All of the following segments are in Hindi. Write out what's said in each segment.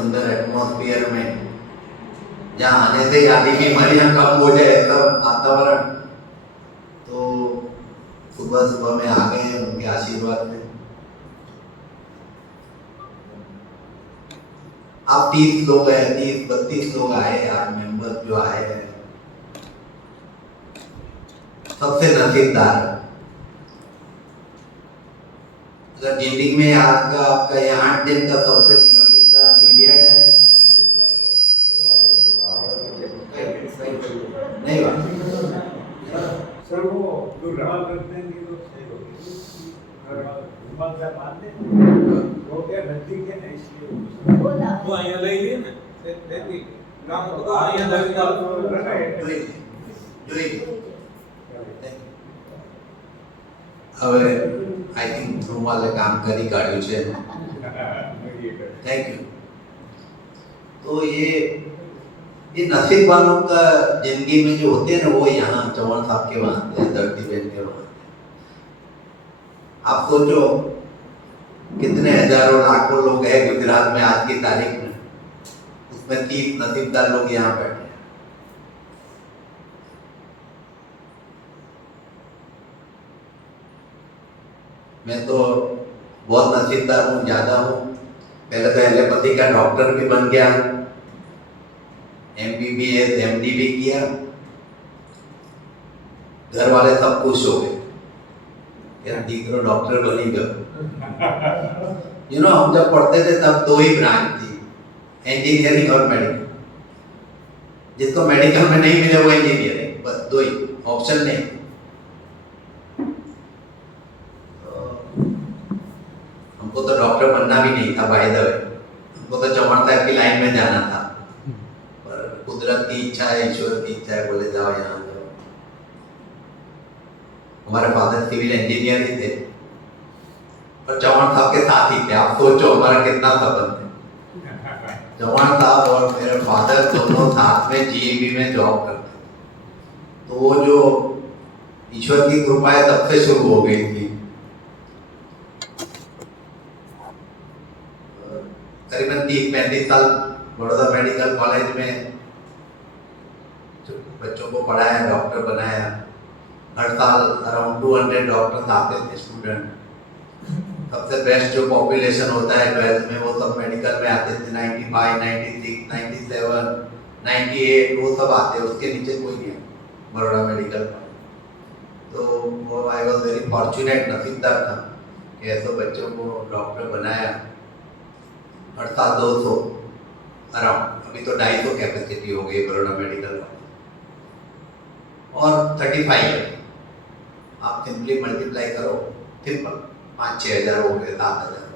सुंदर एटमॉस्फेयर में, जहाँ आने से आधी बीमारियां कम हो जाए ऐसा वातावरण, तो सुबह सुबह में आ गए हैं उनके आशीर्वाद से। आप 30 लोग हैं, 30-32 लोग आए आज, मेंबर जो आए हैं सबसे नसीबदार। अगर जिंदगी में आज का आपका ये 8 दिन का सबसे नसीबदार पीरियड है, नहीं बात सर वो जो रवाल करते हैं कि तो सही होगी, रुमाल से बांध दे वो क्या नजदीक है ना इसलिए वो आया ले लिए ना देखिए नाम तो आया लगे હવે आई थिंक રૂમાલે કામ કરી કાઢ્યું છે। Thank you. तो ये नसीब वालों का जिंदगी में जो होते हैं ना, वो यहाँ चौहान साहब के वहाँ आते हैं, धरती बहन के वहाँ। आप सोचो कितने हजारों लाखों लोग हैं गुजरात में आज की तारीख में, उसमें 30 नसीबदार लोग यहाँ बैठे हैं। मैं तो बहुत नसीबदार हूँ, ज्यादा हूँ। पहले तो एलोपैथी का डॉक्टर भी बन गया, MBBS MD भी किया। घर वाले सब खुश हो गए, यार दीकरो डॉक्टर बनी गया। हम जब पढ़ते थे तब 2 ही ब्रांच थी, इंजीनियरिंग और मेडिकल। जिसको मेडिकल में नहीं मिले वो इंजीनियरिंग, बस 2 ही ऑप्शन नहीं। हमको तो डॉक्टर बनना भी नहीं था, बाय द वे हमको तो चौहान साहब की लाइन में जाना था, पर कुदरत की इच्छा है, ईश्वर की इच्छा है, बोले जाओ यहाँ जाओ। हमारे फादर सिविल इंजीनियर ही थे और चौहान साहब के साथ ही थे। आप सोचो हमारा कितना संबंध है। चौहान साहब और मेरे फादर दोनों साथ में GEB में जॉब करते थे। तो वो जो ईश्वर की कृपा है तब से शुरू हो गई थी। करीबन 30-35 साल बड़ौदा मेडिकल कॉलेज में बच्चों को पढ़ाया, डॉक्टर बनाया। हर साल अराउंड 200 डॉक्टर्स आते थे, स्टूडेंट। सबसे बेस्ट जो पॉपुलेशन होता है 12th में, वो सब मेडिकल में आते थे। 95, 96, 97, 98 वो सब आते, उसके नीचे कोई नहीं बड़ौदा मेडिकल कॉलेज। तो वो आई वॉज वेरी फॉर्चुनेट, नसीबदार था कि ऐसे बच्चों को डॉक्टर बनाया। हर साल 200 अराउंड, अभी तो 250 कैपेसिटी हो गई बड़ौदा मेडिकल कॉलेज। और 35 है, आप सिंपली मल्टीप्लाई करो, सिंपल 5-6 हज़ार हो गए, 7 हज़ार।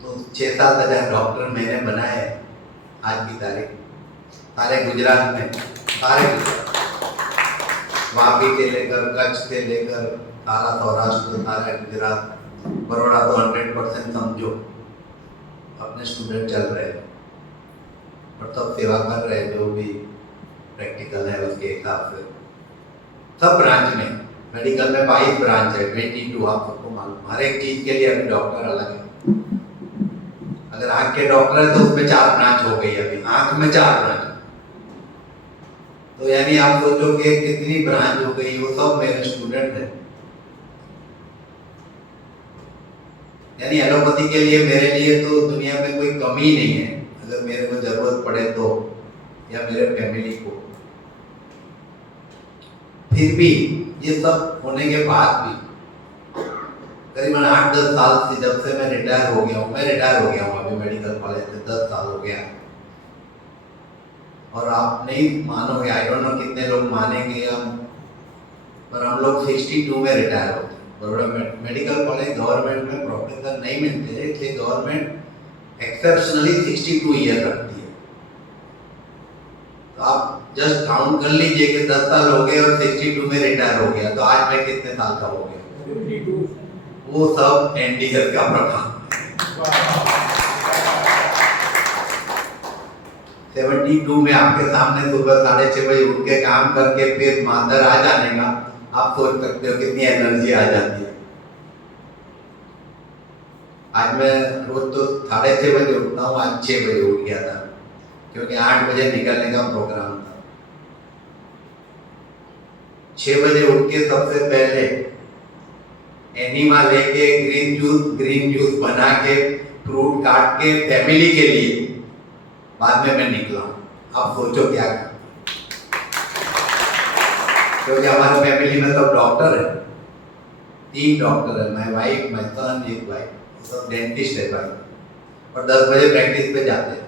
तो 6-7 हज़ार डॉक्टर मैंने बनाए आज की तारीख, सारे गुजरात में, सारे गुजरात, वापी से लेकर कच्छ से लेकर सारा सौराष्ट्र, सारा गुजरात, बड़ौदा तो 100% समझो अपने स्टूडेंट चल रहे हैं और सब सेवा कर रहे हैं, जो भी प्रैक्टिकल है उसके हिसाब से। सब ब्रांच में, मेडिकल में 22 ब्रांच है, 22, आप सबको मालूम। हर एक चीज के लिए अभी डॉक्टर अलग है। अगर आँख के डॉक्टर है तो उसमें 4 ब्रांच हो गई, अभी आँख में 4 ब्रांच। तो यानी आप सोचो कि कितनी ब्रांच हो गई, वो सब मेरे स्टूडेंट हैं। यानी एलोपैथी के लिए मेरे लिए तो दुनिया में कोई कमी नहीं है, अगर मेरे को जरूरत पड़े तो, या मेरे फैमिली को। फिर भी ये सब होने के बाद भी करीबन 8-10 साल से, जब से मैं रिटायर हो गया हूँ, मैं रिटायर हो गया हूँ अभी मेडिकल कॉलेज से 10 साल हो गया। और आप नहीं मानोगे, आई डोंट नो कितने लोग मानेंगे हम, पर हम लोग 62 में रिटायर होते हैं। बड़ौदा मेडिकल कॉलेज गवर्नमेंट में प्रोफेसर नहीं मिलते हैं, इसलिए गवर्नमेंट एक्सेप्शनली 62 ईयर रखती है। तो आप जस्ट काउंट कर लीजिए कि 10 साल हो गए और 62 में रिटायर हो गया, तो आज मैं कितने साल का हो गया? वो सब NDS का प्रभाव। 72 में आपके सामने सुबह 6:30 बजे उठ के काम करके फिर मादर आ जाने का, आप सोच सकते हो कितनी एनर्जी आ जाती है। आज मैं रोज तो 6:30 बजे उठता हूँ, आज 6 बजे उठ गया था क्योंकि 8 बजे निकलने का प्रोग्राम था। 6 बजे उठ के सबसे पहले एनिमा लेके ग्रीन जूस बना के फ्रूट काट के फैमिली के लिए बाद में मैं निकला हूँ। आप सोचो क्या कर, क्योंकि हमारे फैमिली में सब डॉक्टर है, 3 डॉक्टर है, माय वाइफ, माय सन, एक भाई, सब डेंटिस्ट है भाई, और 10 बजे प्रैक्टिस पे जाते हैं।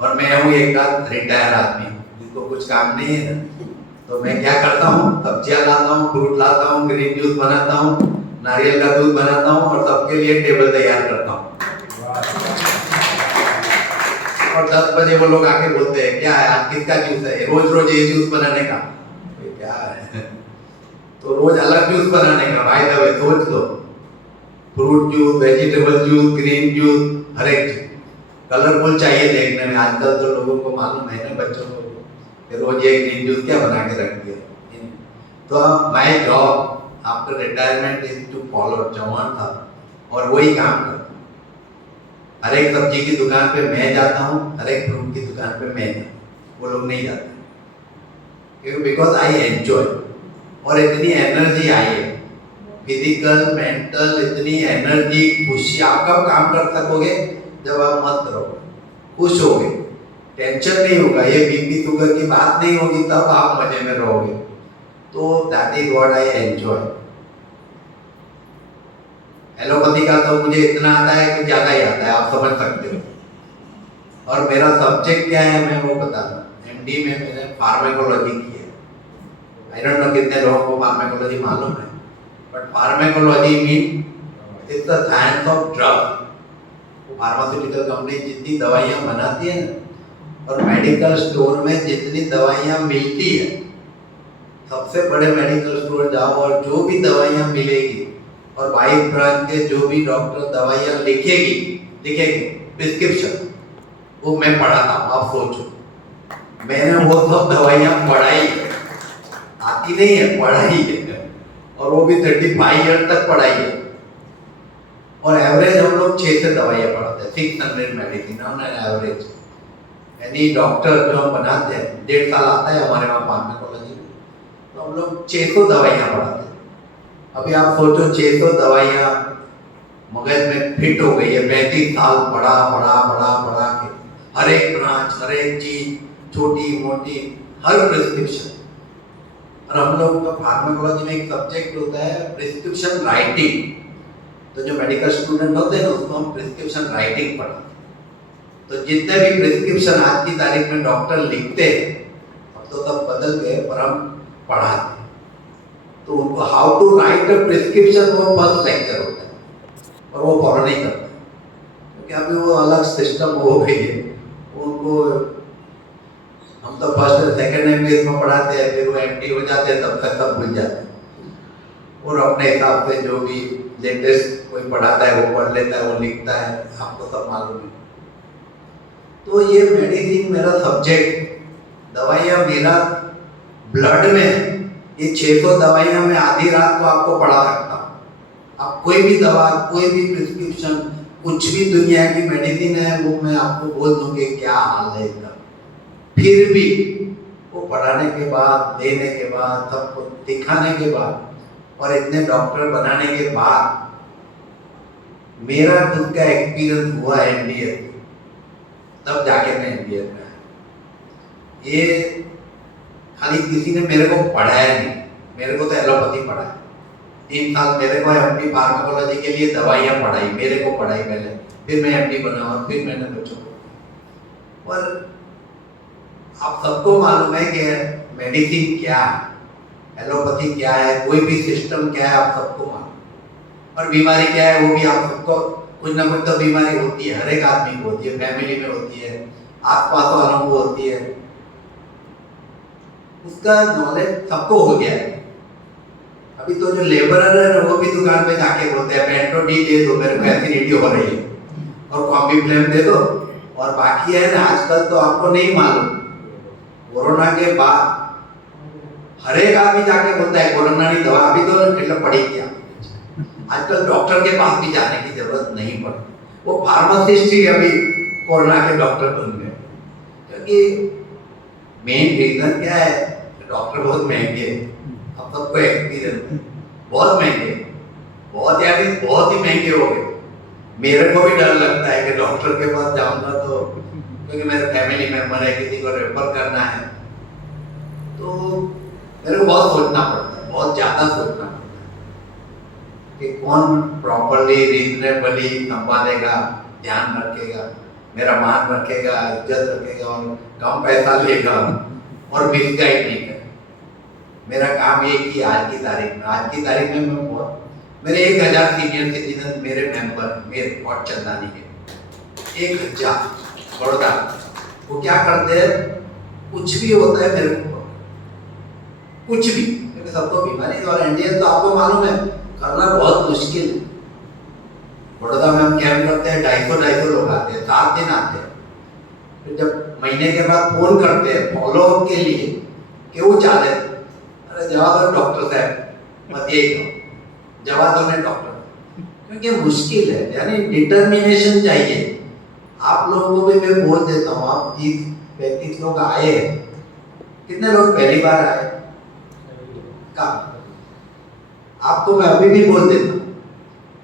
और मैं हूँ एक आध रिटायर आदमी जिसको कुछ काम नहीं है ना, तो मैं क्या करता हूँ, सब्जियां लाता हूँ, फ्रूट लाता हूँ, ग्रीन जूस बनाता हूँ, नारियल का दूध बनाता हूँ और सबके लिए टेबल तैयार करता हूँ। और 10 बजे वो लोग आके बोलते हैं क्या है आज किसका जूस है, रोज रोज ये जूस बनाने का, क्या है तो रोज अलग जूस बनाने का। भाई द वे सोच लो, fruit juice, vegetable juice, green juice, हर एक कलरफुल चाहिए देखने में। आजकल तो लोगों को मालूम है ना, बच्चों को कि रोज ये ग्रीन जूस क्या बना के रख दिया। तो my job after retirement is to follow जवान था और वही काम करता। हर एक सब्जी की दुकान पे मैं जाता हूँ, हर एक फ्रूट की दुकान पे मैं जाता हूँ, वो लोग नहीं जाते क्योंकि बिकॉज आई एंजॉय। और इतनी एनर्जी आई है, फिजिकल मेंटल, इतनी एनर्जी, खुशी। आप कब काम कर सकोगे, जब आप मस्त रहोगे, खुश होगे, टेंशन नहीं होगा, ये बीपी शुगर की बात नहीं होगी, तब आप मजे में रहोगे। तो that is what I enjoy. Allopathy का तो मुझे इतना आता है कि ज्यादा ही आता है, आप समझ सकते हो। और मेरा सब्जेक्ट क्या है मैं वो बता दूं। एमडी में मैंने फार्मेकोलॉजी की है। आई डोंट नो कितने लोगों को फार्मेकोलॉजी मालूम है, but pharmacology mean it's the science of drug. Pharmaceutical company जितनी दवाइयाँ बनाती है ना, और मेडिकल स्टोर में जितनी दवाइयाँ मिलती है, सबसे बड़े मेडिकल स्टोर जाओ और जो भी दवाइयाँ मिलेगी, और 22 ब्रांच के जो भी डॉक्टर दवाइयाँ लिखेगी प्रिस्क्रिप्शन, वो मैं पढ़ाता हूँ। आप सोचो, मैंने वो सब दवाइयाँ पढ़ाई, आती नहीं है, पढ़ाई है, और वो भी 35 ईयर तक पढ़ाई है। और एवरेज हम लोग 6 से दवाइयाँ पढ़ाते हैं, 600 मेडिसिन ऑन एन एवरेज। यानी डॉक्टर जो हम बनाते हैं, 1.5 साल आता है हमारे वहाँ फार्माकोलॉजी में, तो हम लोग 600 दवाइयाँ पढ़ाते हैं। अभी आप सोचो 600 दवाइयाँ मगज में फिट हो गई है, 35 साल पढ़ा के, हर एक ब्रांच, हर एक चीज, छोटी मोटी, हर प्रिस्क्रिप्शन। और हम लोग का फार्माकोलॉजी में एक सब्जेक्ट होता है प्रिस्क्रिप्शन राइटिंग। तो जो मेडिकल स्टूडेंट होते हैं उसको हम प्रिस्क्रिप्शन राइटिंग पढ़ाते हैं। तो जितने भी प्रिस्क्रिप्शन आज की तारीख में डॉक्टर लिखते हैं, अब तो सब बदल गए, पर हम पढ़ाते हैं। तो उनको how to write a prescription वो फर्स्ट लेक्चर होता है, और वो फॉलो नहीं करते क्योंकि अभी वो अलग सिस्टम हो गई है। उनको हम तो फर्स्ट सेकंड एमबीएस में पढ़ाते हैं, फिर वो एमडी हो जाते हैं, तब तक सब भूल जाते हैं, और अपने हिसाब से जो भी लेटेस्ट कोई पढ़ाता है वो पढ़ लेता है, वो लिखता है, आपको सब मालूम है। तो ये मेडिसिन मेरा सब्जेक्ट, दवाइयाँ मेरा ब्लड में है। ये 600 दवाइयाँ मैं आधी रात को आपको पढ़ा सकता हूँ। आप कोई भी दवा, कोई भी प्रिस्क्रिप्शन, कुछ भी दुनिया की मेडिसिन है, वो मैं आपको बोल दूंगी क्या हाल है इसका। फिर भी वो पढ़ाने के बाद, देने के बाद, सबको दिखाने के बाद, और इतने डॉक्टर बनाने के बाद मेरा खुद का एक्सपीरियंस हुआ एमडीएस, तब जाके मैं एमडीएस में आया। ये खाली किसी ने मेरे को पढ़ाया नहीं, मेरे को तो एलोपैथी पढ़ाया। 3 साल मेरे को एमडी फार्माकोलॉजी के लिए दवाइयाँ पढ़ाई, मेरे को पढ़ाई पहले, फिर मैं एमडी बना और फिर मैंने बच्चों को। और आप सबको मालूम है कि मेडिसिन क्या है, एलोपैथी क्या है, कोई भी सिस्टम क्या है, आप सबको मालूम। और बीमारी क्या है वो भी आप सबको, कुछ ना कुछ तो बीमारी होती है, हर एक आदमी को होती है, फैमिली में होती है, आसपास वालों को होती है, उसका नॉलेज सबको हो गया है। अभी तो जो लेबरर है वो भी दुकान पे जाके बोलते हैं पेंटो डी दे दो, मेरे को एसिडिटी हो रही है, और कॉम्बीफ्लेम दे दो। और बाकी है ना, आजकल तो आपको नहीं मालूम, कोरोना के बाद हर एक आदमी जाके बोलता है कोरोना की दवा, अभी तो मतलब पड़ी थी। आजकल डॉक्टर के पास भी जाने की जरूरत नहीं पड़ती, वो फार्मासिस्ट ही अभी कोरोना के डॉक्टर बन गए। क्योंकि मेन रीजन क्या है, डॉक्टर बहुत महंगे हैं। अब सबको एक्सपीरियंस है, बहुत महंगे, बहुत यानी बहुत ही महंगे हो गए। मेरे को भी डर लगता है कि डॉक्टर के पास जाऊंगा तो, क्योंकि मेरे फैमिली मेंबर है, किसी को रेफर करना है, तो मेरे को बहुत सोचना पड़ता है, बहुत ज्यादा सोचना पड़ता है कि कौन प्रॉपरली रीजनेबली संभालेगा, ध्यान रखेगा, मेरा मान रखेगा, इज्जत रखेगा और कम पैसा लेगा और मिसगाइड नहीं करेगा। मेरा काम ये कि आज की तारीख में मैं बहुत, मेरे 1000 सीनियर सिटीजन मेरे मेंबर, मेरे और चंदानी के 1000 बड़ौदा, वो क्या करते हैं, कुछ भी होता है मेरे को, कुछ भी, क्योंकि सबको बीमारी और इंडियन तो आपको मालूम है करना बहुत मुश्किल है। बड़ौदा में हम कैंप करते हैं, 250 लोग आते हैं, 7 दिन आते हैं। फिर जब महीने के बाद फोन करते हैं फॉलोअप के लिए कि वो चाले, अरे जवाब दो डॉक्टर साहब, मत यही कहो, जवाब दो डॉक्टर, क्योंकि मुश्किल है, यानी डिटर्मिनेशन चाहिए। आप लोगों को भी मैं बोल देता हूँ, आप 30-35 लोग आए हैं, कितने लोग पहली बार आए का, आपको मैं अभी भी बोल देता हूँ,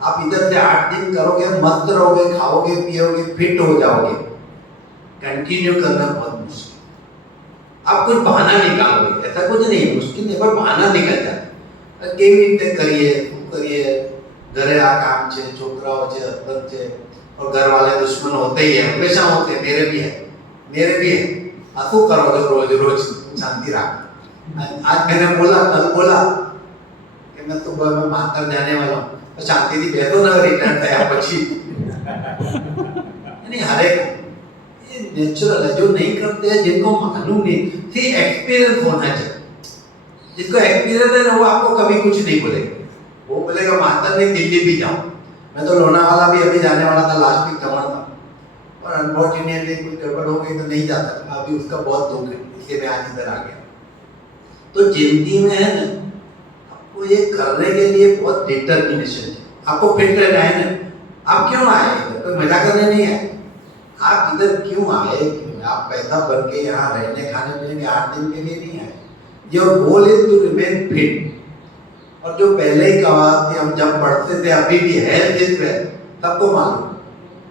आप इधर से 8 दिन करोगे, मस्त रहोगे, खाओगे पियोगे, फिट हो जाओगे, कंटिन्यू करना बहुत मुश्किल। आप कुछ बहाना निकालोगे, ऐसा कुछ नहीं मुश्किल नहीं, पर बहाना निकल जाता है। केवी રીતે કરીએ, શું કરીએ, ઘરે આ કામ છે, છોકરાઓ છે, હસબન્ડ છે, और घर वाले दुश्मन होते ही है, हमेशा होते हैं, मेरे भी है। आ શું કરો છો રોज रोज, शांति रख। आज मैंने बोला, कल बोला कि मैं सुबह में मातर जाने वाला हूँ, तो शांति थी बैठो ना, रिटर्न થયા પછી यानी हर एक नेचुरल है, जो नहीं करते हैं, जिनको मालूम नहीं, सी एक्सपीरियंस होना चाहिए। जिसको एक्सपीरियंस है ना, वो आपको कभी कुछ नहीं बोलेगा, वो बोलेगा मातर नहीं, दिल्ली भी जाओ। मैं तो लोनावाला भी अभी जाने वाला था, लास्ट वीक जमा था, और अनफॉर्चुनेटली कुछ गड़बड़ हो गई तो नहीं जा सकता, अभी उसका बहुत दुख है, इसलिए मैं आज इधर आ गया। तो जिंदगी में है ना, आपको ये करने के लिए बहुत डिटर्मिनेशन है, आपको फिट रहना है ना। आप क्यों आए इधर, कोई मजा करने नहीं आए, आप इधर क्यों आए, क्यों आप पैसा भर के यहाँ रहने खाने पीने के 8 दिन के लिए नहीं आए। Your goal is to remain fit. और जो पहले ही कहा कि हम जब पढ़ते थे, अभी भी हेल्थ इज वेल्थ, सबको मालूम।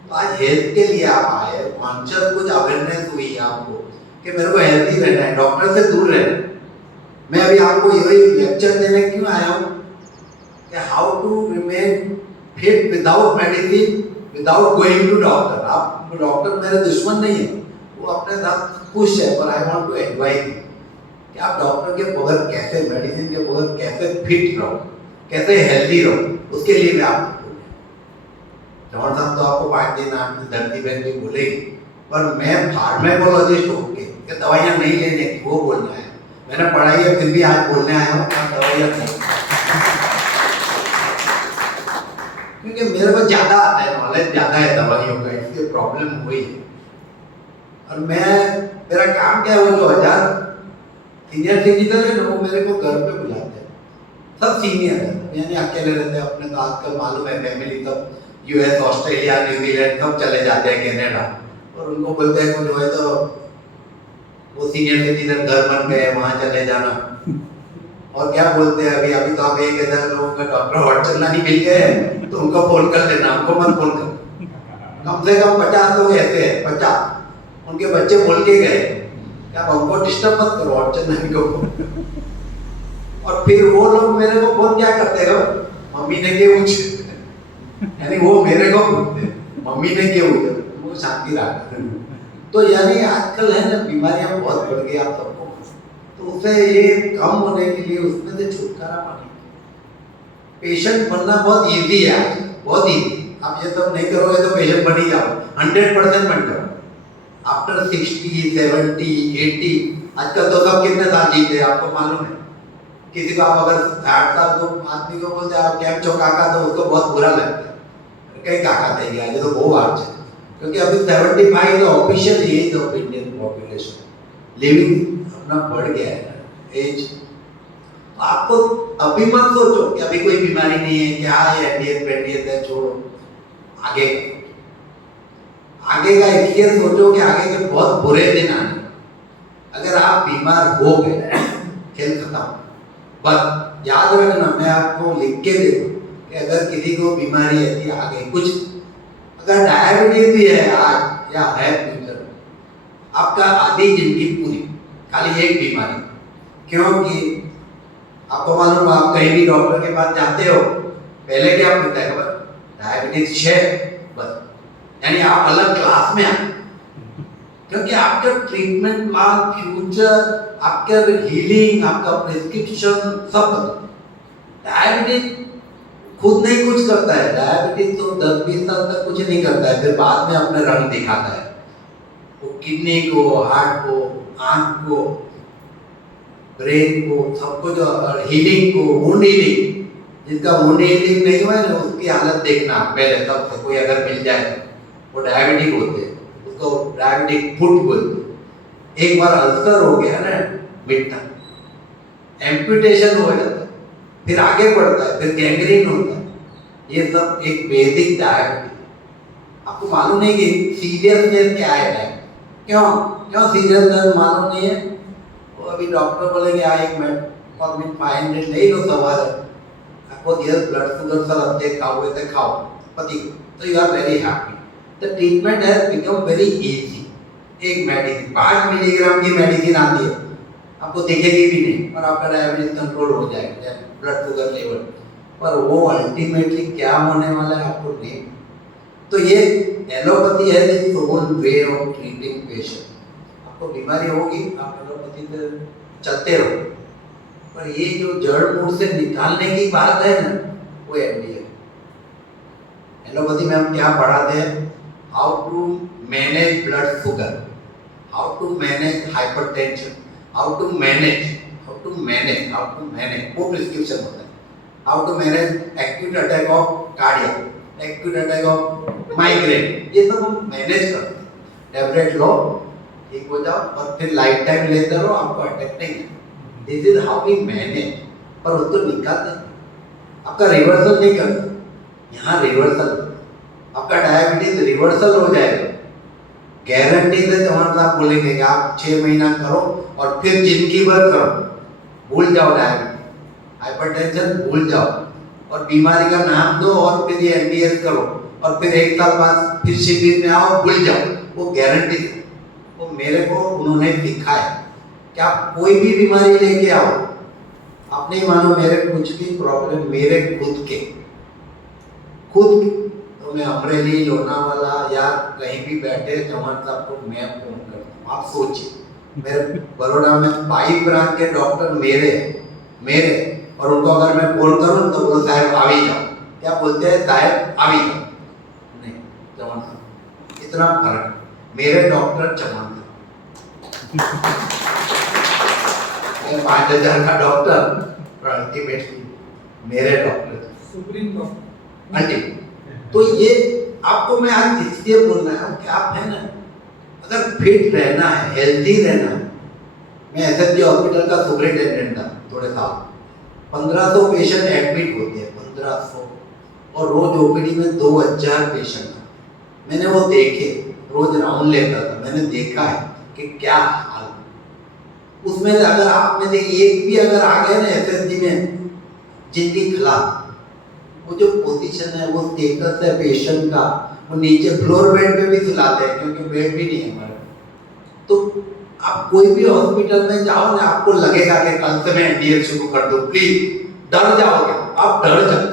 तो आज हेल्थ के लिए आप आए, कॉन्शियस कुछ अवेयरनेस हुई आपको कि मेरे को हेल्थी रहना है, डॉक्टर से दूर रहना है। मैं अभी आपको यही लेक्चर देने क्यों आया हूँ कि how to remain fit without medicine, without going to doctor. आप डॉक्टर मेरे दुश्मन नहीं है, वो अपने साथ खुश है, पर आई वांट टू एडवाइस कि आप डॉक्टर के बगैर कैसे, मेडिसिन के बगैर कैसे फिट रहो, कैसे हेल्दी रहो, उसके लिए मैं आपको जॉन साहब तो आपको 5 दिन आपकी धरती बहन भी बोलेगी, पर मैं फार्मेकोलॉजिस्ट होके कि दवाइयाँ नहीं लेने की, वो बोलना है। मैंने पढ़ाई है, फिर भी आज बोलने आया हूँ दवाइयाँ नहीं, क्योंकि मेरे को ज़्यादा आता है, नॉलेज ज़्यादा है दवाइयों का, इसलिए प्रॉब्लम हुई है। और मेरा काम क्या है, वो जो 1000 सीनियर सिटीजन है ना, वो मेरे को घर पे बुलाते हैं, सब सीनियर है, यानी अकेले रहते हैं अपने, तो आजकल मालूम है फैमिली सब यूएस, ऑस्ट्रेलिया, न्यूजीलैंड सब चले जाते हैं, कनाडा, और उनको बोलते हैं कुछ हुए तो वो सीनियर सिटीजन घर बन गए, वहाँ चले जाना। और क्या बोलते हैं, अभी तो आप 1000 लोगों का डॉक्टर और चलना नहीं मिल गए, तो उनको फोन कर लेना, हमको मत फोन कर। कम से कम 50 लोग ऐसे हैं, 50, उनके बच्चे बोल के गए क्या हमको डिस्टर्ब मत करो, और चंदन को। और फिर वो लोग मेरे को फोन क्या करते हैं, मम्मी ने क्यों पूछे, यानी वो मेरे को पूछते मम्मी ने क्यों पूछे, वो शांति रहा। तो यानी आजकल है ना, बीमारियां बहुत बढ़ गई आप सबको, तो उसे ये कम होने के लिए, उसमें से छुटकारा पाने, पेशेंट बनना बहुत इजी है आज, बहुत इजी। आप ये सब नहीं करोगे तो पेशेंट बन ही जाओ, 100% बन जाओ। आफ्टर 60, 70, 80, आजकल तो सब कितने साल जीते हैं आपको मालूम है। किसी को आप अगर 60 साल को आदमी को बोलते हैं आप कैम छो काका, तो उसको बहुत बुरा लगता है, कहीं काका થઈ ગયા છે तो બહુ વાર છે, क्योंकि अभी 75 the official age of Indian population living अपना बढ़ गया है एज। आपको अभी मत सोचो कि अभी कोई बीमारी नहीं है, क्या ये एनडीएस पेंडीएस है, छोड़ो आगे। आगे का इसलिए सोचो कि आगे के बहुत बुरे दिन आने। अगर आप बीमार हो गए, खेल खत्म। बस याद रखना, मैं आपको लिख के दे दूं कि अगर किसी को बीमारी ऐसी आ गई, कुछ अगर डायबिटीज भी है आज या है फ्यूचर, आपका आधी जिंदगी पूरी खाली एक बीमारी। क्योंकि आपको मालूम, आप कहीं भी डॉक्टर के पास जाते हो, पहले क्या पूछता है खबर? डायबिटीज है, बस। यानी आप अलग क्लास में आए, क्योंकि आपका ट्रीटमेंट प्लान, फ्यूचर, आपका हीलिंग, आपका प्रिस्क्रिप्शन सब डायबिटीज खुद नहीं कुछ करता है। डायबिटीज तो 10-20 साल तक कुछ नहीं करता है, फिर बाद में अपने रंग दिखाता है। वो किडनी को, हार्ट को, आंख को, ब्रेन को, सबको, जो हीलिंग को, वुंड हीलिंग, जिसका वुंड हीलिंग नहीं हुआ है ना, उसकी हालत देखना पहले। तब से कोई अगर मिल जाए वो डायबिटिक होते हैं, उसको डायबिटिक फुट बोलते। एक बार अल्सर हो गया ना, मिटता, एम्पुटेशन हो जाता है, फिर आगे बढ़ता है, फिर गैंग्रीन होता है। ये सब एक बेसिक डायबिटीज। आपको मालूम नहीं कि सीरियसनेस क्या है? क्यों क्यों सीरियसनेस मालूम नहीं है? वो अभी डॉक्टर बोलेंगे एक मेटफॉर्मिन 500 ले लो, सवाल है आपको दिया ब्लड शुगर सब अच्छे खाओ, वैसे खाओ पति, तो you are very happy. The treatment has become very easy. एक मेडिसिन 5 मिलीग्राम की मेडिसिन आती है, आपको दिखेगी भी नहीं और आपका डायबिटीज कंट्रोल हो जाएगा, ब्लड शुगर लेवल। पर वो अल्टीमेटली क्या होने वाला है आपको नहीं। तो ये एलोपैथी है this own way of treating patient. आपको बीमारी होगी, आप एलोपैथी से चलते रहो, पर ये जो जड़ मूल से निकालने की बात है ना, वो एमडी है। एलोपैथी में हम क्या पढ़ाते हैं? How to manage blood sugar, how to manage hypertension, how to manage वो प्रिस्क्रिप्शन होता है। How to manage acute attack of cardiac, acute attack of migraine, ये सब हम मैनेज करते हैं। टैबलेट लो, ठीक हो जाओ, और फिर लाइफ टाइम लेते रहो, आपको अटैक नहीं है। This is how we manage. पर उसको निकालते हैं, आपका रिवर्सल नहीं करते। यहाँ रिवर्सल, आपका डायबिटीज रिवर्सल हो जाएगा गारंटी से। चौहान साहब बोलेंगे कि आप 6 महीना करो और फिर जिंदगी भर करो, भूल जाओ डायबिटीज, हाइपरटेंशन भूल जाओ, और बीमारी का नाम दो और फिर ये एमडीएस करो, और फिर 1 साल बाद फिर शिविर में आओ, भूल जाओ। वो गारंटी है, वो मेरे को उन्होंने सिखाया कि आप कोई भी बीमारी लेके आओ, आप नहीं मानो, मेरे कुछ भी प्रॉब्लम मेरे खुद के तो मैं अमरेली, लोनावाला या कहीं भी बैठे चौहान साहब को मैं फोन करता हूँ। आप सोचिए, मेरे बड़ौदा में 22 ब्रांच के डॉक्टर मेरे, और उनको अगर मैं फोन करूँ तो बोलो साहब आ ही जाओ। क्या बोलते हैं? साहब आ ही जाओ। नहीं, चौहान साहब, इतना फर्क। मेरे डॉक्टर चौहान साहब 5,000 का डॉक्टर, अल्टीमेटली मेरे डॉक्टर सुप्रीम डॉक्टर अल्टीमेट। तो ये आपको मैं आज इसलिए बोल रहा हूँ कि आप है ना, अगर फिट रहना है, हेल्दी रहना है। मैं एसएसजी हॉस्पिटल का सुपरिटेंडेंट था थोड़े साल। 1500 पेशेंट एडमिट होते हैं, 1500, और रोज ओपीडी में 2000 पेशेंट। मैंने वो देखे, रोज राउंड लेता था, मैंने देखा है कि क्या हाल। उसमें अगर आप में से एक भी अगर आ गए ना एसएसजी में, जिंदगी खिलाफ। वो जो पोजीशन है, वो स्टेटस है पेशेंट का, वो नीचे फ्लोर बेड पे भी सुलाते हैं, क्योंकि बेड भी नहीं है हमारे। तो आप कोई भी हॉस्पिटल में जाओ ना, आपको लगेगा कि कल से मैं एनडीएस शुरू कर दूं, प्लीज, डर जाओगे, आप डर जाओ।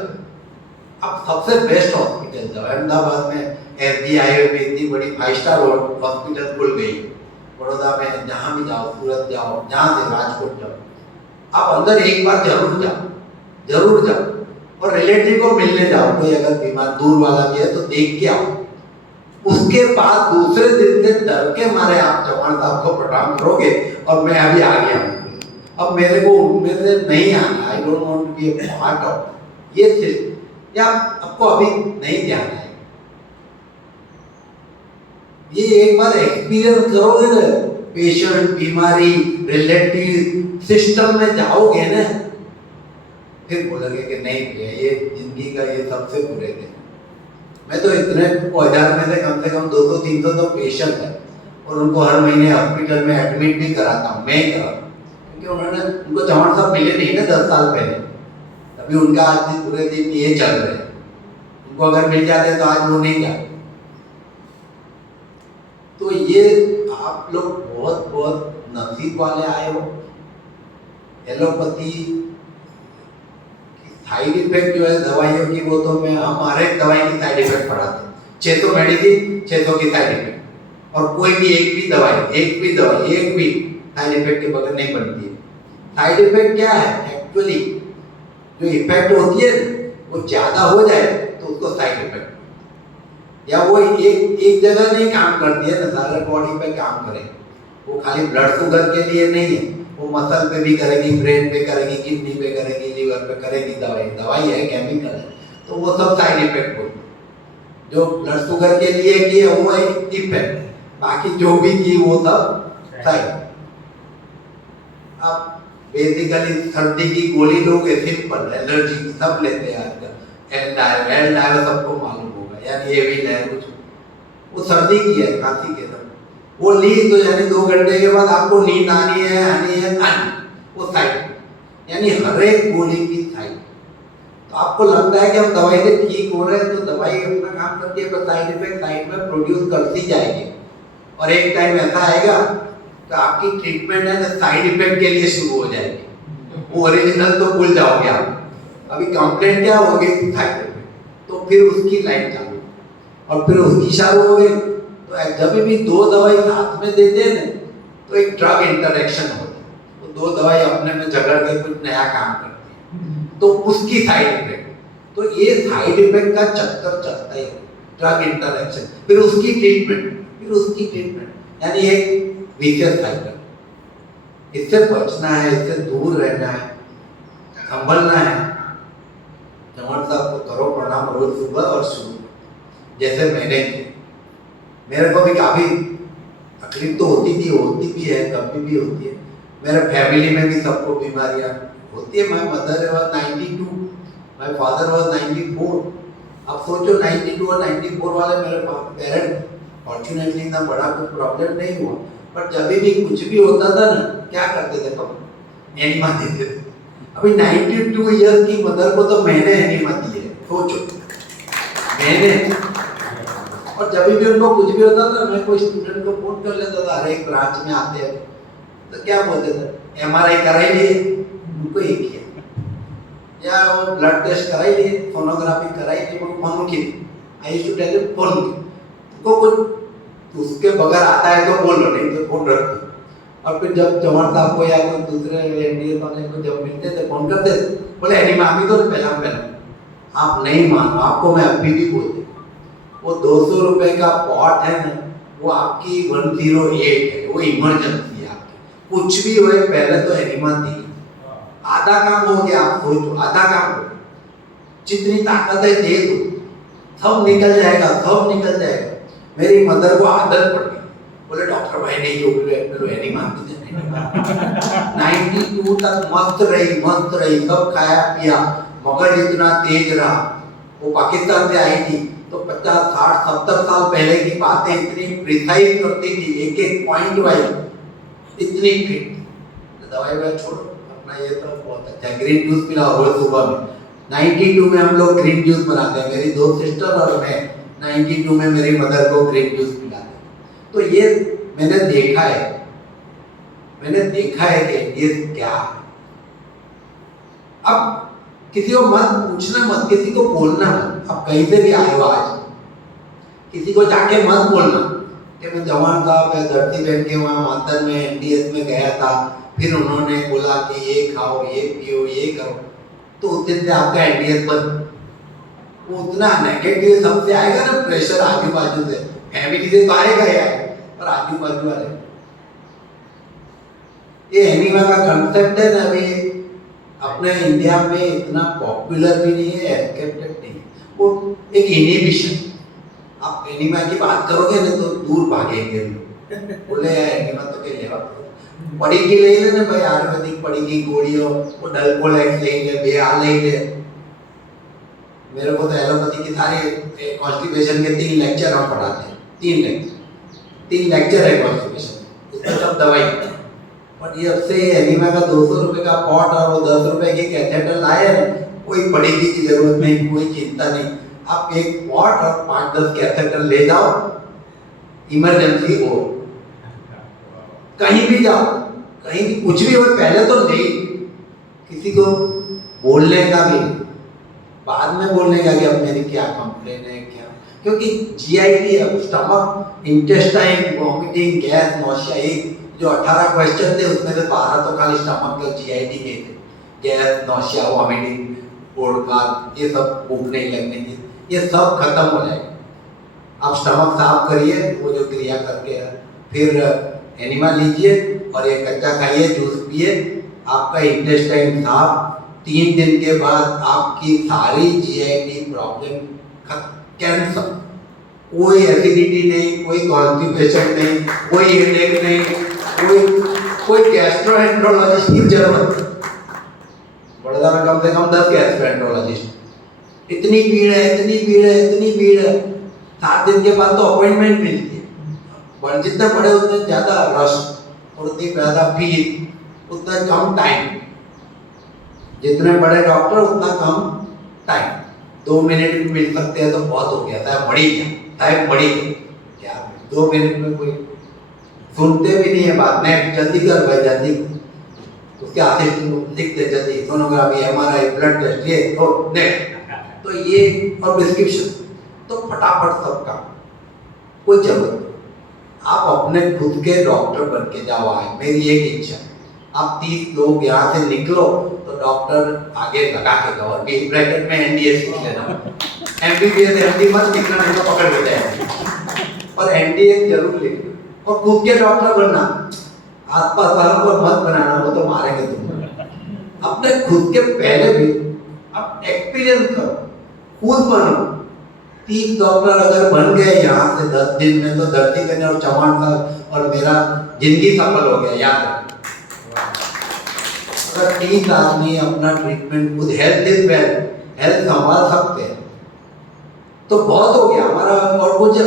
आप सबसे बेस्ट हॉस्पिटल जाओ। अहमदाबाद में एसडीआई में इतनी बड़ी 5 स्टार हॉस्पिटल खुल गई, बड़ौदा में जहाँ भी जाओ, सूरत जाओ, जहाँ से राजकोट जाओ, आप अंदर एक बार जरूर जाओ, और रिलेटिव को मिलने जाओ। कोई अगर बीमार दूर वाला भी है तो देख के आओ। उसके बाद दूसरे दिन से डर के मारे आप चौहान साहब को प्रणाम करोगे, और मैं अभी आ गया हूँ, अब मेरे को उनमें से नहीं आना। I don't want to be a part of ये सिस्टम, या आपको अभी नहीं ध्यान है। ये एक बार एक्सपीरियंस करोगे ना, पेशेंट, बीमारी, रिलेटिव सिस्टम में जाओगे ना, फिर बोलोगे कि नहीं भैया, ये जिंदगी का ये सबसे बुरे दिन। मैं तो इतने को 1000 में से कम 200-300 तो पेशेंट है और उनको हर महीने हॉस्पिटल में एडमिट भी कराता हूँ, मैं ही कराता हूँ, क्योंकि उन्होंने उनको चौहान साहब मिले नहीं ना 10 साल पहले, अभी उनका आज दिन पूरे दिन ये चल रहे हैं, उनको अगर मिल जाते तो आज वो नहीं जाते। तो ये आप लोग बहुत बहुत नसीब वाले आए हो। एलोपैथी साइड इफेक्ट जो है दवाइयों की, वो तो मैं हमारे दवाई की साइड इफेक्ट पढ़ाते हैं, 600 मेडिसिन 600 की साइड इफेक्ट, और कोई भी एक भी दवाई साइड इफेक्ट के बगैर नहीं बनती है। साइड इफेक्ट क्या है एक्चुअली, जो इफेक्ट होती है वो ज्यादा हो जाए तो उसको साइड इफेक्ट, या वो एक जगह नहीं काम करती है ना, सारे बॉडी पे काम करेगी, वो खाली ब्लड शुगर के लिए नहीं है, वो मसल पे भी करेगी, ब्रेन पे करेगी, किडनी पे करेगी, लीवर पे करेगी। दवाई है, केमिकल है, तो वो सब साइड इफेक्ट होती है। जो ब्लड शुगर के लिए की है वो है इफेक्ट, बाकी जो भी की वो सब साइड। अब बेसिकली सर्दी की गोली लोग सिंपल, एलर्जी सब लेते हैं आजकल, एल सबको मालूम होगा, यानी ये भी है कुछ, वो सर्दी की है, खांसी के सब वो ली तो यानी 2 घंटे के बाद आपको नींद आनी है, वो साइड, यानी हर एक गोली की साइड। तो आपको लगता है कि हम दवाई से ठीक हो रहे हैं, तो दवाई अपना काम करती है, पर साइड इफेक्ट साइड में प्रोड्यूस करती जाएगी, और एक टाइम ऐसा आएगा तो आपकी ट्रीटमेंट है ना साइड इफेक्ट के लिए शुरू हो जाएगी, वो ओरिजिनल तो भूल जाओगे आप। अभी कंप्लेंट क्या होगी, साइड इफेक्ट, तो फिर उसकी लाइन चालू, और फिर उसकी चालू हो गई तो जब भी 2 दवाई साथ में देते हैं ना, तो एक ड्रग इंटरेक्शन होता है, तो 2 दवाई अपने में झगड़ के कुछ नया काम करती है, तो उसकी साइड इफेक्ट, तो ये साइड इफेक्ट का चक्कर चलता है, ड्रग इंटरेक्शन, फिर उसकी ट्रीटमेंट, यानी एक विशियस साइकिल। इससे बचना है, इससे दूर रहना है, संभलना है। चौहान साहब को करो प्रणाम रोज सुबह और शुरू, जैसे मैंने, मेरे को भी काफी तकलीफ तो होती भी है, कभी भी होती है। मेरे फैमिली में भी सबको बीमारियां होती है। My mother was 92, my father was 94। अब सोचो 92 और 94 वाले मेरे पेरेंट्स, फॉर्चुनेटली ना बड़ा कुछ प्रॉब्लम नहीं हुआ, पर जब भी कुछ भी होता था ना, क्या करते थे पापा, एनिमा देते थे। अभी 92 ईयर्स की मदर को तो मैंने एनिमा दी है, सोचो मैंने। और जब भी उनको कुछ भी होता था, मैं कोई स्टूडेंट को फोन कर लेता था, हर एक ब्रांच में आते हैं तो क्या बोलते थे, MRI कराई लिए, उनको एक किया, या वो ब्लड टेस्ट कराई लिए, सोनोग्राफी कराई लिए, वो फोन की, I used to tell you phone की, तो कुछ उसके बगैर आता है तो बोल लो, नहीं तो फोन रख दो। और फिर जब चौहान साहब को या कोई दूसरे एनडीए वाले को जब मिलते थे, फोन करते थे, बोले एनिमा अभी तो पहला आप नहीं मानो, आपको मैं अभी भी बोलते, वो 200 रुपए का पॉट है ना, वो आपकी 108 है, वो इमरजेंसी है आपकी, कुछ भी हुए पहले तो एनिमा दी, आधा काम हो गया। आप सोचो, आधा काम हो, जितनी ताकत है दे दो, सब निकल जाएगा। मेरी मदर को आदत पड़ गई, बोले डॉक्टर भाई नहीं जो बोले एनिमा 92 तक मस्त रही, सब खाया पिया, मगर इतना तेज रहा। वो पाकिस्तान से आई थी, तो 50, 60, 70 साल पहले की बातें इतनी प्रिसाइज करती थी, एक पॉइंट वाइज इतनी फिट। तो दवाई छोड़ो, अपना ये तो बहुत अच्छा है, ग्रीन जूस पिलाओ रोज सुबह में। 92 में हम लोग ग्रीन जूस बनाते हैं, मेरी 2 सिस्टर और मैं 92 में मेरी मदर को ग्रीन जूस पिलाते हैं। तो ये मैंने देखा है कि ये क्या है। अब किसी को मत पूछना, मत किसी को बोलना मत। अब कहीं से भी आए हो आज, किसी को जाके मत बोलना कि मैं जवान साहब है धरती बहन के वहाँ मातन में NDS में गया था, फिर उन्होंने बोला कि ये खाओ, ये पियो, ये करो, तो उस दिन से आपका NDS बंद। वो उतना नेगेटिव सबसे आएगा ना, प्रेशर आजू बाजू से, फैमिली से तो आएगा ही आएगा, पर आजू बाजू वाले, ये एनीमा का कंसेप्ट है ना, अभी अपने इंडिया में इतना पॉपुलर भी नहीं है, एक्सेप्टेड नहीं है। वो एक इनहिबिशन, आप एनीमा की बात करोगे ना तो दूर भागेंगे लोग, बोले एनीमा तो के लेवा पड़ी की ले ले ना भाई, आयुर्वेदिक पड़ी की गोलियों, वो डलकोलेक्स ले ले, बेहा ले ले, मेरे को तो एलोपैथी की सारी कॉन्स्टिपेशन के 3 लेक्चर हम पढ़ाते हैं, 3 लेक्चर है कॉन्स्टिपेशन, उसमें सब दवाई। पर ये अब से एनीमा का 200 रुपए का पॉट और वो 10 रुपए की कैथेटर लाए, कोई बड़ी चीज की जरूरत नहीं, कोई चिंता नहीं। आप एक पॉट और 5-10 कैथेटर ले जाओ, इमरजेंसी हो, कहीं भी जाओ, कहीं भी कुछ भी हो, पहले तो ले, किसी को बोलने का भी नहीं, बाद में बोलने का कि अब मेरी क्या कंप्लेन है क्या, क्योंकि जीआईटी है, stomach, intestine, vomiting, gas, nausea, एक जो 18 क्वेश्चन थे उसमें से 12 तो खाली स्टमक के जीआईटी के थे, गैस, नौशिया, वॉमिटिंग, पोड़कार, ये सब भूख नहीं लगने की, ये सब खत्म हो जाएगा। आप स्टमक साफ करिए, वो जो क्रिया करके फिर एनिमा लीजिए और ये कच्चा खाइए, जूस पिए, आपका इंटेस्टाइन साफ, 3 दिन के बाद आपकी सारी जीआईटी प्रॉब्लम कैंसर, कोई एसिडिटी नहीं, कोई कॉन्स्टिपेशन नहीं, कोई हेडेक नहीं, कोई गैस्ट्रोएंट्रोलॉजिस्ट की जरूरत नहीं। बड़ौदा में कम से कम 10 गैस्ट्रोएंट्रोलॉजिस्ट, इतनी भीड़ है, इतनी भीड़ है, इतनी भीड़ है, 7 दिन के बाद तो अपॉइंटमेंट मिलती है। जितने बड़े उतने ज्यादा रश और उतनी ज्यादा भीड़, उतना कम टाइम, जितने बड़े डॉक्टर उतना कम टाइम, 2 मिनट में मिल सकते हैं तो बहुत हो गया, टाइम बढ़ी गया, टाइम बढ़ी क्या 2 मिनट में कोई सुनते भी नहीं है बात, नहीं जल्दी कर भाई जल्दी, उसके असिस्टेंट लिख दे जल्दी, सोनोग्राफी, एमआरआई, ब्लड टेस्ट, ये तो नेक्स्ट, तो ये और प्रिस्क्रिप्शन, तो फटाफट सब काम, कोई जरूरत नहीं। आप अपने खुद के डॉक्टर बन के जाओ, आए मेरी एक इच्छा, आप 30 लोग यहाँ से निकलो तो डॉक्टर आगे लगा के दो, और बी ब्रैकेट में एनडीए सीख लेना, एमबीबीएस एमडी मत लिखना, नहीं तो पकड़ लेते हैं, पर एनडीए जरूर लिखना, और खुद के डॉक्टर बनना, आसपास वालों को मत बनाना, वो तो मारेंगे तुम। अपने खुद के पहले भी आप एक्सपीरियंस करो, खुद बनो। 30 डॉक्टर अगर बन गए यहाँ से 10 दिन में, तो धरती करने और चौहान साहब और मेरा जिंदगी सफल हो गया, याद रखो। अगर 30 आदमी अपना ट्रीटमेंट खुद, हेल्थ इज वेल्थ, हेल्थ संभाल सकते हैं तो बहुत हो गया हमारा, और कुछ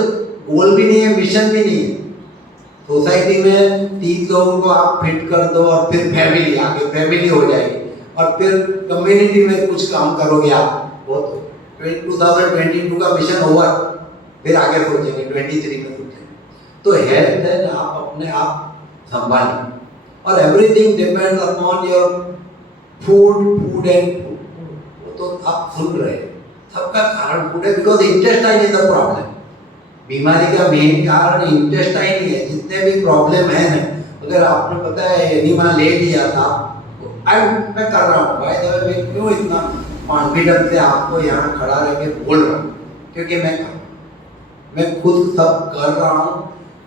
गोल भी नहीं है, मिशन भी नहीं है। सोसाइटी में 30 लोगों को आप फिट कर दो और फिर फैमिली, आगे फैमिली हो जाएगी, और फिर कम्युनिटी में कुछ काम करोगे आप, बहुत 2022 का मिशन ओवर, फिर आगे सोचेंगे 23 में सोचेंगे। तो हेल्थ है ना, आप अपने आप संभालिए, और everything depends upon your food and food, वो तो आप सुन रहे हैं, सबका कारण फूड है, because intestine is the problem. बीमारी का मेन कारण इंटेस्टाइन ही है, जितने भी प्रॉब्लम है ना, अगर आपने पता है एनीमा ले लिया था, मैं कर रहा हूँ भाई, मैं क्यों इतना कॉन्फिडेंस से आपको यहाँ खड़ा रह के बोल रहा हूँ, क्योंकि मैं खुद सब कर रहा हूँ,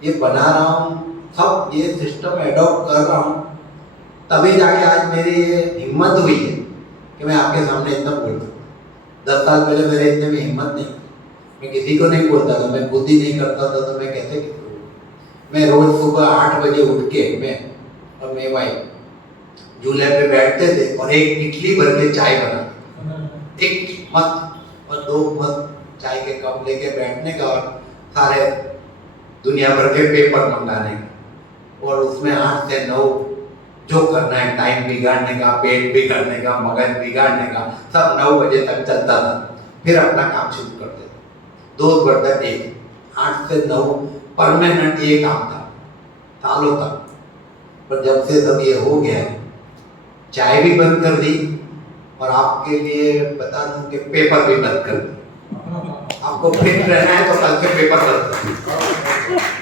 ये बना रहा हूँ, सब ये सिस्टम एडॉप्ट कर रहा हूँ, तभी जाके आज मेरी ये हिम्मत हुई है कि मैं आपके सामने इतना बोल रहा हूँ। 10 साल पहले मेरे इतने में हिम्मत नहीं, मैं किसी को नहीं बोलता था, मैं खुद ही नहीं करता था, तो मैं कैसे करूँ। मैं रोज सुबह 8 बजे उठ के मैं और मेरी वाइफ झूले पे बैठते थे और एक इडली भर के चाय बना, एक मस्त और 2 मस्त चाय के कप लेके बैठने का, और सारे दुनिया भर के पेपर मंगाने का, और उसमें 8 से 9 जो करना है, टाइम बिगाड़ने का, पेट बिगाड़ने का, मगज बिगाड़ने का, सब 9 बजे तक चलता था, फिर अपना काम शुरू करते थे। 2 बजे तक 8 से 9 परमानेंट ये काम था सालों तक। पर जब से सब ये हो गया, चाय भी बंद कर दी, और आपके लिए बता दूं कि पेपर भी बंद कर दी। आपको फिट रहना है तो कल से पेपर बंद कर